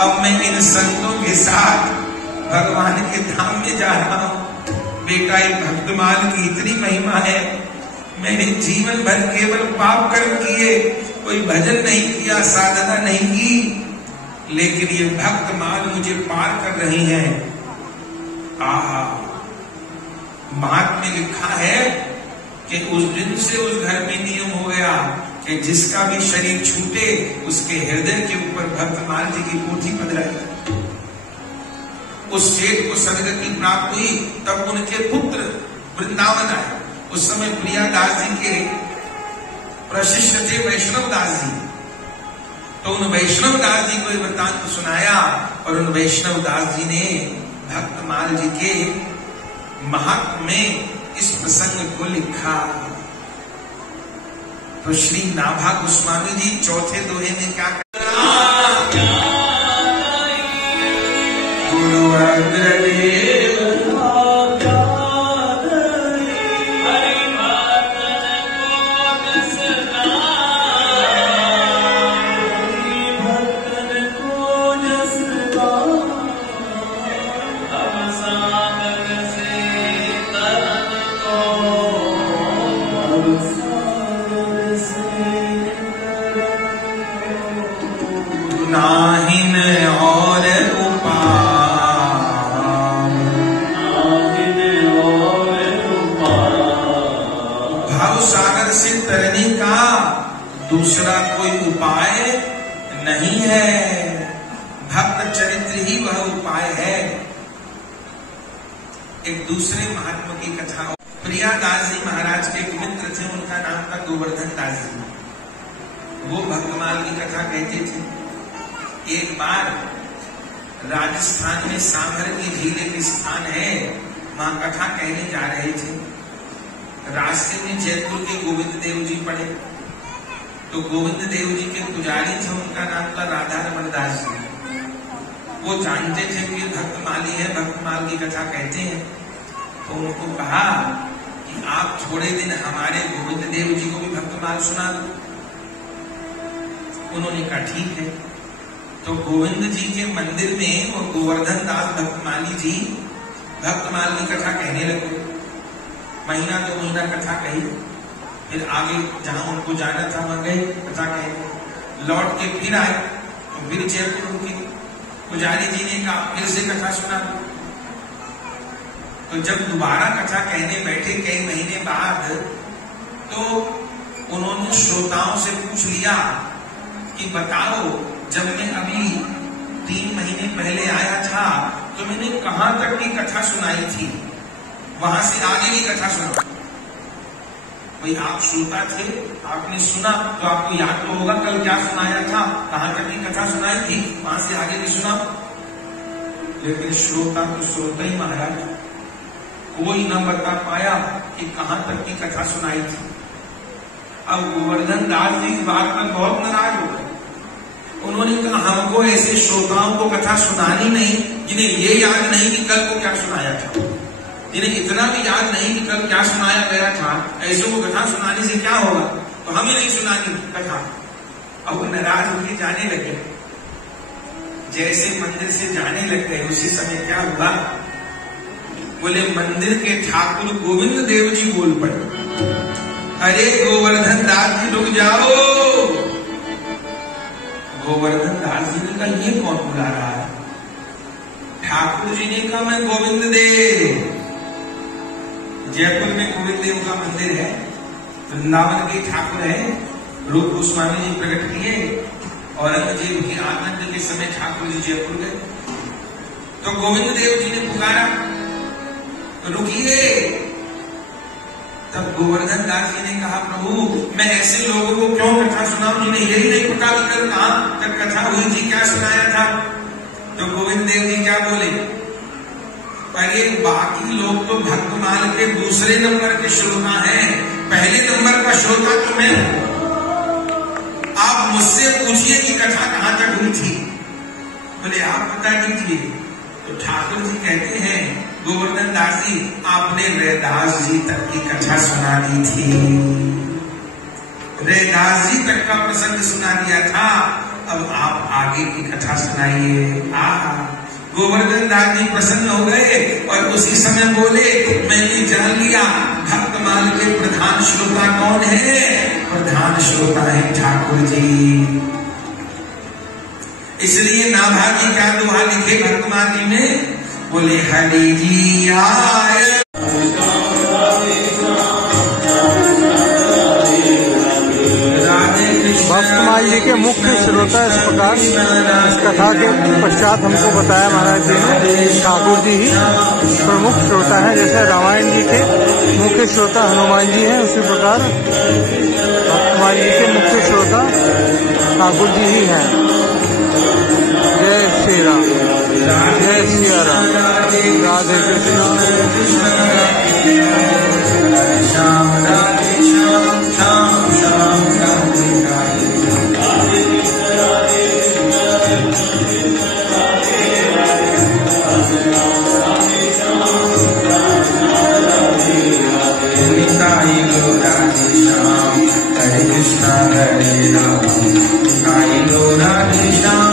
अब मैं इन संतों के साथ भगवान के धाम में जा रहा हूं। बेटा, ये भक्तमाल की इतनी महिमा है। मैंने जीवन भर केवल पाप कर्म किए, कोई भजन नहीं किया, साधना नहीं की, लेकिन ये भक्तमाल मुझे पार कर रही है। आहा, महात्म्य लिखा है कि उस दिन से उस घर में नियम हो गया कि जिसका भी शरीर छूटे उसके हृदय के ऊपर भक्तमाल जी की पोथी पधराई। उस सेठ को सदगति प्राप्त हुई, तब उनके पुत्र वृंदावन आए। उस समय प्रियादास जी के प्रशिष्य थे वैष्णव दास जी। तो उन वैष्णव दास जी को ये वृत्तांत सुनाया और उन वैष्णव दास जी ने भक्तमाल जी के महात्म्य में इस प्रसंग को लिखा। तो श्री नाभा गोस्वामी जी चौथे दोहे में क्या गुरु अग्रदेव नाहिन और भव सागर से तरने का दूसरा कोई उपाय नहीं है। भक्त चरित्र ही वह उपाय है। एक दूसरे महात्मा की कथा। प्रियादास जी महाराज के एक मित्र थे, उनका नाम था गोवर्धन दास जी। वो भक्तमाल की कथा कहते थे। एक बार राजस्थान में सांभर की झील एक स्थान है, वहां कथा कहने जा रहे थे। रास्ते में जयपुर के गोविंद देव जी पड़े। तो गोविंद देव जी के पुजारी थे, उनका नाम था राधा रमन दास जी। वो जानते थे कि भक्तमाली है, भक्तमाल की कथा कहते हैं। तो उनको कहा कि आप थोड़े दिन हमारे गोविंद देव जी को भी भक्तमाल सुना दो। उन्होंने कहा ठीक है। तो गोविंद जी के मंदिर में वो गोवर्धन दास भक्तमाली जी भक्तमाल की कथा कहने लगे। महीना 2 महीना कथा कही। फिर आगे जहां उनको जाना था वहां गए, कथा कहे। लौट के फिर आए तो फिर जयपुर रुके। पुजारी जी ने कहा फिर से कथा सुना। तो जब दोबारा कथा कहने बैठे कई महीने बाद, तो उन्होंने श्रोताओं से पूछ लिया कि बताओ, जब मैं अभी 3 महीने पहले आया था तो मैंने कहां तक की कथा सुनाई थी, वहां से आगे की कथा सुना। भाई आप श्रोता थे, आपने सुना तो आपको याद तो होगा कल क्या सुनाया था, कहां तक की कथा सुनाई थी, वहां से आगे भी सुना। लेकिन श्रोता तो श्रोता ही महाराज, कोई न बता पाया कि कहां तक की कथा सुनाई थी। अब गोवर्धन दास जी इस बात पर बहुत नाराज हो गए। उन्होंने कहा हमको ऐसे श्रोताओं को कथा सुनानी नहीं जिन्हें ये याद नहीं कि कल को क्या सुनाया था, जिन्हें इतना भी याद नहीं कि कल क्या सुनाया गया था। ऐसे को कथा सुनाने से क्या होगा, तो हमें नहीं सुनानी कथा। अब वो नाराज होकर जाने लगे। जैसे मंदिर से जाने लग गए, उसी समय क्या हुआ, बोले मंदिर के ठाकुर गोविंद देव जी बोल पड़े, अरे गोवर्धन दास जी रुक जाओ। गोवर्धन दास जी ने कहा ये कौन बुला रहा है? ठाकुर जी ने कहा मैं गोविंद देव। जयपुर में गोविंद देव का मंदिर है, वृंदावन के ठाकुर है। रूप गोस्वामी जी प्रकट किए, औरंगजेब के आनंद के समय ठाकुर जी जयपुर गए। तो गोविंद देव जी ने पुकारा रुकिए। तब गोवर्धन दास जी ने कहा प्रभु मैं ऐसे लोगों को क्यों कथा सुनाऊं जिन्हें यही नहीं पता कि कल कहां तक कथा हुई थी, क्या सुनाया था। तो गोविंद देव जी क्या बोले, अरे बाकी लोग तो भक्तमाल के दूसरे नंबर के श्रोता हैं, पहले नंबर का श्रोता तो मैं हूं। आप मुझसे पूछिए कि कथा कहां तक हुई थी। बोले आप बता दीजिए। तो ठाकुर जी कहते हैं गोवर्धन दास जी आपने रैदास जी तक की कथा सुना दी थी, रैदास जी तक का प्रसंग सुना दिया था। अब आप आगे की कथा सुनाइए। गोवर्धन दास जी प्रसन्न हो गए और उसी समय बोले, मैंने जान लिया भक्तमाल के प्रधान श्रोता कौन है। प्रधान श्रोता है ठाकुर जी। इसलिए नाभा जी क्या दोहा लिखे भक्तमाल जी में, बोले हरि जी आए। भक्तमाल जी के मुख्य श्रोता इस प्रकार, इस कथा के पश्चात हमको बताया महाराज जी ने, ठाकुर जी ही प्रमुख श्रोता हैं। जैसे रामायण जी के मुख्य श्रोता हनुमान जी हैं, उसी प्रकार भक्तमाल जी के मुख्य श्रोता ठाकुर जी ही हैं। जय श्री राम, जय Siya Ram, Radhe Krishna. Hare Krishna, Hare Rama, Hare Rama, Hare Rama.